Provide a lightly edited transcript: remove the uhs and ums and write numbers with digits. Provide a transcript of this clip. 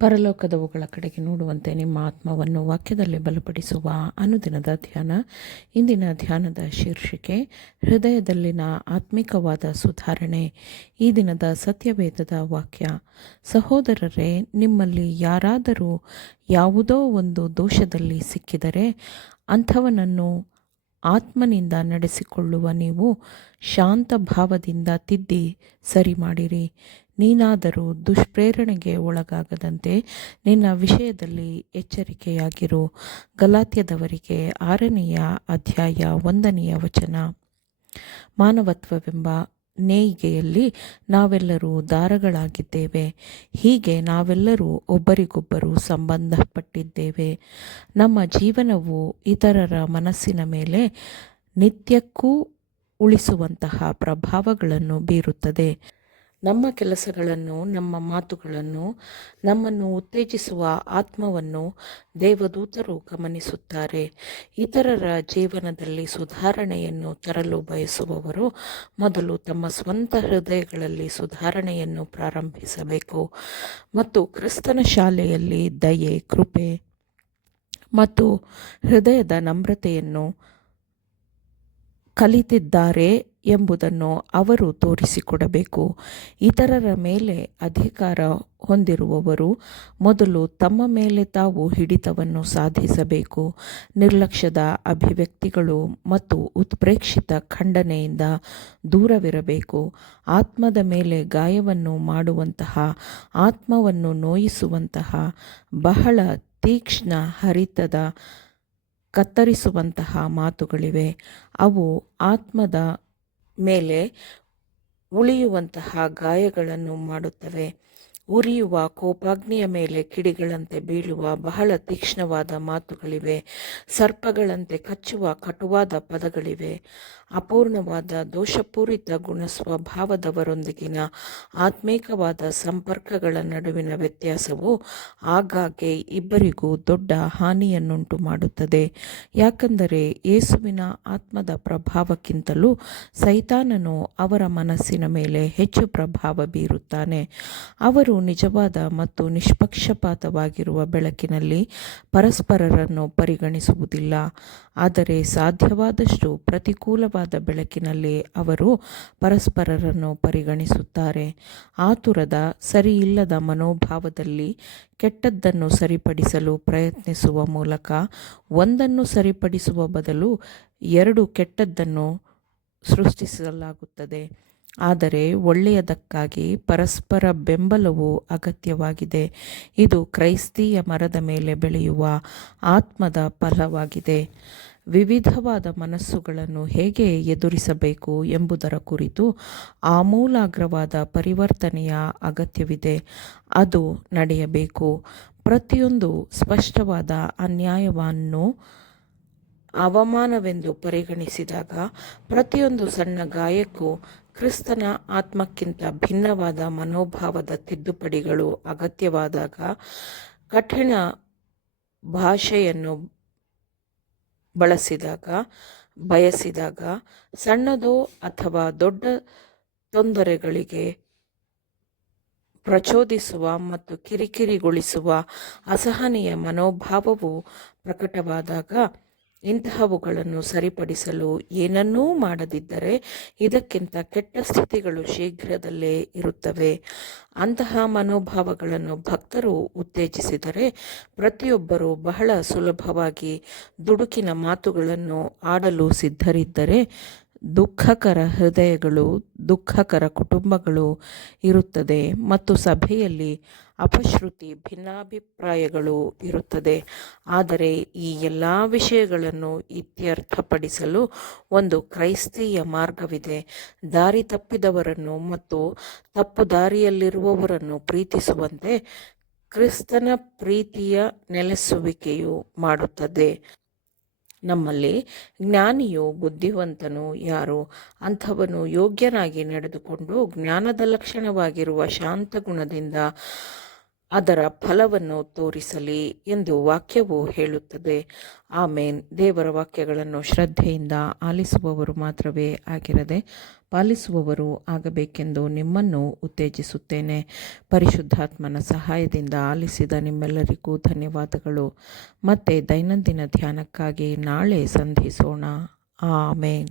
ಪರಲೋಕದವುಗಳ ಕಡೆಗೆ ನೋಡುವಂತೆ ನಿಮ್ಮ ಆತ್ಮವನ್ನು ವಾಕ್ಯದಲ್ಲಿ ಬಲಪಡಿಸುವ ಅನುದಿನದ ಧ್ಯಾನ. ಇಂದಿನ ಧ್ಯಾನದ ಶೀರ್ಷಿಕೆ ಹೃದಯದಲ್ಲಿನ ಆತ್ಮಿಕವಾದ ಸುಧಾರಣೆ. ಈ ದಿನದ ಸತ್ಯವೇದದ ವಾಕ್ಯ: ಸಹೋದರರೇ, ನಿಮ್ಮಲ್ಲಿ ಯಾರಾದರೂ ಯಾವುದೋ ಒಂದು ದೋಷದಲ್ಲಿ ಸಿಕ್ಕಿದರೆ ಅಂಥವನನ್ನು ಆತ್ಮನಿಂದ ನಡೆಸಿಕೊಳ್ಳುವ ನೀವು ಶಾಂತ ಭಾವದಿಂದ ತಿದ್ದಿ ಸರಿ ಮಾಡಿರಿ. ನೀನಾದರೂ ದುಷ್ಪ್ರೇರಣೆಗೆ ಒಳಗಾಗದಂತೆ ನಿನ್ನ ವಿಷಯದಲ್ಲಿ ಎಚ್ಚರಿಕೆಯಾಗಿರು. ಗಲಾತ್ಯದವರಿಗೆ 6ನೇ ಅಧ್ಯಾಯ 1ನೇ ವಚನ. ಮಾನವತ್ವವೆಂಬ ನೇಯ್ಗೆಯಲ್ಲಿ ನಾವೆಲ್ಲರೂ ದಾರಗಳಾಗಿದ್ದೇವೆ. ಹೀಗೆ ನಾವೆಲ್ಲರೂ ಒಬ್ಬರಿಗೊಬ್ಬರು ಸಂಬಂಧಪಟ್ಟಿದ್ದೇವೆ. ನಮ್ಮ ಜೀವನವು ಇತರರ ಮನಸ್ಸಿನ ಮೇಲೆ ನಿತ್ಯಕ್ಕೂ ಉಳಿಸುವಂತಹ ಪ್ರಭಾವಗಳನ್ನು ಬೀರುತ್ತದೆ. ನಮ್ಮ ಕೆಲಸಗಳನ್ನು, ನಮ್ಮ ಮಾತುಗಳನ್ನು, ನಮ್ಮನ್ನು ಉತ್ತೇಜಿಸುವ ಆತ್ಮವನ್ನು ದೇವದೂತರು ಗಮನಿಸುತ್ತಾರೆ. ಇತರರ ಜೀವನದಲ್ಲಿ ಸುಧಾರಣೆಯನ್ನು ತರಲು ಬಯಸುವವರು ಮೊದಲು ತಮ್ಮ ಸ್ವಂತ ಹೃದಯಗಳಲ್ಲಿ ಸುಧಾರಣೆಯನ್ನು ಪ್ರಾರಂಭಿಸಬೇಕು ಮತ್ತು ಕ್ರಿಸ್ತನ ಶಾಲೆಯಲ್ಲಿ ದಯೆ, ಕೃಪೆ ಮತ್ತು ಹೃದಯದ ನಮ್ರತೆಯನ್ನು ಕಲಿತಿದ್ದಾರೆ ಎಂಬುದನ್ನು ಅವರು ತೋರಿಸಿಕೊಡಬೇಕು. ಇತರರ ಮೇಲೆ ಅಧಿಕಾರ ಹೊಂದಿರುವವರು ಮೊದಲು ತಮ್ಮ ಮೇಲೆ ತಾವು ಹಿಡಿತವನ್ನು ಸಾಧಿಸಬೇಕು. ನಿರ್ಲಕ್ಷ್ಯದ ಅಭಿವ್ಯಕ್ತಿಗಳು ಮತ್ತು ಉತ್ಪ್ರೇಕ್ಷಿತ ಖಂಡನೆಯಿಂದ ದೂರವಿರಬೇಕು. ಆತ್ಮದ ಮೇಲೆ ಗಾಯವನ್ನು ಮಾಡುವಂತಹ, ಆತ್ಮವನ್ನು ನೋಯಿಸುವಂತಹ, ಬಹಳ ತೀಕ್ಷ್ಣ ಹರಿತದ ಕತ್ತರಿಸುವಂತಹ ಮಾತುಗಳಿವೆ. ಅವು ಆತ್ಮದ ಮೇಲೆ ಉಳಿಯುವಂತಹ ಗಾಯಗಳನ್ನು ಮಾಡುತ್ತವೆ. ಉರಿಯುವ ಕೋಪಾಗ್ನಿಯ ಮೇಲೆ ಕಿಡಿಗಳಂತೆ ಬೀಳುವ ಬಹಳ ತೀಕ್ಷ್ಣವಾದ ಮಾತುಗಳಿವೆ. ಸರ್ಪಗಳಂತೆ ಕಚ್ಚುವ ಕಟುವಾದ ಪದಗಳಿವೆ. ಅಪೂರ್ಣವಾದ ದೋಷಪೂರಿತ ಗುಣಸ್ವಭಾವದವರೊಂದಿಗಿನ ಆತ್ಮೀಕವಾದ ಸಂಪರ್ಕಗಳ ನಡುವಿನ ವ್ಯತ್ಯಾಸವು ಆಗಾಗ್ಗೆ ಇಬ್ಬರಿಗೂ ದೊಡ್ಡ ಹಾನಿಯನ್ನುಂಟು ಮಾಡುತ್ತದೆ. ಯಾಕಂದರೆ ಯೇಸುವಿನ ಆತ್ಮದ ಪ್ರಭಾವಕ್ಕಿಂತಲೂ ಸೈತಾನನು ಅವರ ಮನಸ್ಸಿನ ಮೇಲೆ ಹೆಚ್ಚು ಪ್ರಭಾವ ಬೀರುತ್ತಾನೆ. ಅವರು ನಿಜವಾದ ಮತ್ತು ನಿಷ್ಪಕ್ಷಪಾತವಾಗಿರುವ ಬೆಳಕಿನಲ್ಲಿ ಪರಸ್ಪರರನ್ನು ಪರಿಗಣಿಸುವುದಿಲ್ಲ, ಆದರೆ ಸಾಧ್ಯವಾದಷ್ಟು ಪ್ರತಿಕೂಲವಾದ ಬೆಳಕಿನಲ್ಲಿ ಅವರು ಪರಸ್ಪರರನ್ನು ಪರಿಗಣಿಸುತ್ತಾರೆ. ಆತುರದ, ಸರಿಯಿಲ್ಲದ ಮನೋಭಾವದಲ್ಲಿ ಕೆಟ್ಟದ್ದನ್ನು ಸರಿಪಡಿಸಲು ಪ್ರಯತ್ನಿಸುವ ಮೂಲಕ ಒಂದನ್ನು ಸರಿಪಡಿಸುವ ಬದಲು 2 ಕೆಟ್ಟದ್ದನ್ನು ಸೃಷ್ಟಿಸಲಾಗುತ್ತದೆ. ಆದರೆ ಒಳ್ಳೆಯದಕ್ಕಾಗಿ ಪರಸ್ಪರ ಬೆಂಬಲವು ಅಗತ್ಯವಾಗಿದೆ. ಇದು ಕ್ರೈಸ್ತೀಯ ಮರದ ಮೇಲೆ ಬೆಳೆಯುವ ಆತ್ಮದ ಫಲವಾಗಿದೆ. ವಿವಿಧವಾದ ಮನಸ್ಸುಗಳನ್ನು ಹೇಗೆ ಎದುರಿಸಬೇಕು ಎಂಬುದರ ಕುರಿತು ಆಮೂಲಾಗ್ರವಾದ ಪರಿವರ್ತನೆಯ ಅಗತ್ಯವಿದೆ. ಅದು ನಡೆಯಬೇಕು. ಪ್ರತಿಯೊಂದು ಸ್ಪಷ್ಟವಾದ ಅನ್ಯಾಯವನ್ನು ಅವಮಾನವೆಂದು ಪರಿಗಣಿಸಿದಾಗ, ಪ್ರತಿಯೊಂದು ಸಣ್ಣ ಗಾಯಕ್ಕೂ ಕ್ರಿಸ್ತನ ಆತ್ಮಕ್ಕಿಂತ ಭಿನ್ನವಾದ ಮನೋಭಾವದ ತಿದ್ದುಪಡಿಗಳು ಅಗತ್ಯವಾದಾಗ, ಕಠಿಣ ಭಾಷೆಯನ್ನು ಬಯಸಿದಾಗ, ಸಣ್ಣದೋ ಅಥವಾ ದೊಡ್ಡ ತೊಂದರೆಗಳಿಗೆ ಪ್ರಚೋದಿಸುವ ಮತ್ತು ಕಿರಿಕಿರಿಗೊಳಿಸುವ ಅಸಹನೀಯ ಮನೋಭಾವವು ಪ್ರಕಟವಾದಾಗ, ಇಂತಹವುಗಳನ್ನು ಸರಿಪಡಿಸಲು ಏನನ್ನೂ ಮಾಡದಿದ್ದರೆ ಇದಕ್ಕಿಂತ ಕೆಟ್ಟ ಸ್ಥಿತಿಗಳು ಶೀಘ್ರದಲ್ಲೇ ಇರುತ್ತವೆ. ಅಂತಹ ಮನೋಭಾವಗಳನ್ನು ಭಕ್ತರು ಉತ್ತೇಜಿಸಿದರೆ, ಪ್ರತಿಯೊಬ್ಬರೂ ಬಹಳ ಸುಲಭವಾಗಿ ದುಡುಕಿನ ಮಾತುಗಳನ್ನು ಆಡಲು ಸಿದ್ಧರಿದ್ದರೆ, ದುಃಖಕರ ಹೃದಯಗಳು, ದುಃಖಕರ ಕುಟುಂಬಗಳು ಇರುತ್ತದೆ ಮತ್ತು ಸಭೆಯಲ್ಲಿ ಅಪಶ್ರುತಿ, ಭಿನ್ನಾಭಿಪ್ರಾಯಗಳು ಇರುತ್ತದೆ. ಆದರೆ ಈ ಎಲ್ಲ ವಿಷಯಗಳನ್ನು ಇತ್ಯರ್ಥಪಡಿಸಲು ಒಂದು ಕ್ರೈಸ್ತೀಯ ಮಾರ್ಗವಿದೆ. ದಾರಿ ತಪ್ಪಿದವರನ್ನು ಮತ್ತು ತಪ್ಪು ದಾರಿಯಲ್ಲಿರುವವರನ್ನು ಪ್ರೀತಿಸುವಂತೆ ಕ್ರಿಸ್ತನ ಪ್ರೀತಿಯ ನೆಲೆಸುವಿಕೆಯು ಮಾಡುತ್ತದೆ. ನಮ್ಮಲ್ಲಿ ಜ್ಞಾನಿಯೂ ಬುದ್ಧಿವಂತನೂ ಯಾರು? ಅಂಥವನು ಯೋಗ್ಯನಾಗಿ ನಡೆದುಕೊಂಡು ಜ್ಞಾನದ ಲಕ್ಷಣವಾಗಿರುವ ಶಾಂತ ಗುಣದಿಂದ ಅದರ ಫಲವನ್ನು ತೋರಿಸಲಿ ಎಂದು ವಾಕ್ಯವು ಹೇಳುತ್ತದೆ. ಆಮೇನ್. ದೇವರ ವಾಕ್ಯಗಳನ್ನು ಶ್ರದ್ಧೆಯಿಂದ ಆಲಿಸುವವರು ಮಾತ್ರವೇ ಆಗಿರದೆ ಪಾಲಿಸುವವರು ಆಗಬೇಕೆಂದು ನಿಮ್ಮನ್ನು ಉತ್ತೇಜಿಸುತ್ತೇನೆ. ಪರಿಶುದ್ಧಾತ್ಮನ ಸಹಾಯದಿಂದ ಆಲಿಸಿದ ನಿಮ್ಮೆಲ್ಲರಿಗೂ ಧನ್ಯವಾದಗಳು. ಮತ್ತೆ ದೈನಂದಿನ ಧ್ಯಾನಕ್ಕಾಗಿ ನಾಳೆ ಸಂಧಿಸೋಣ. ಆಮೇನ್.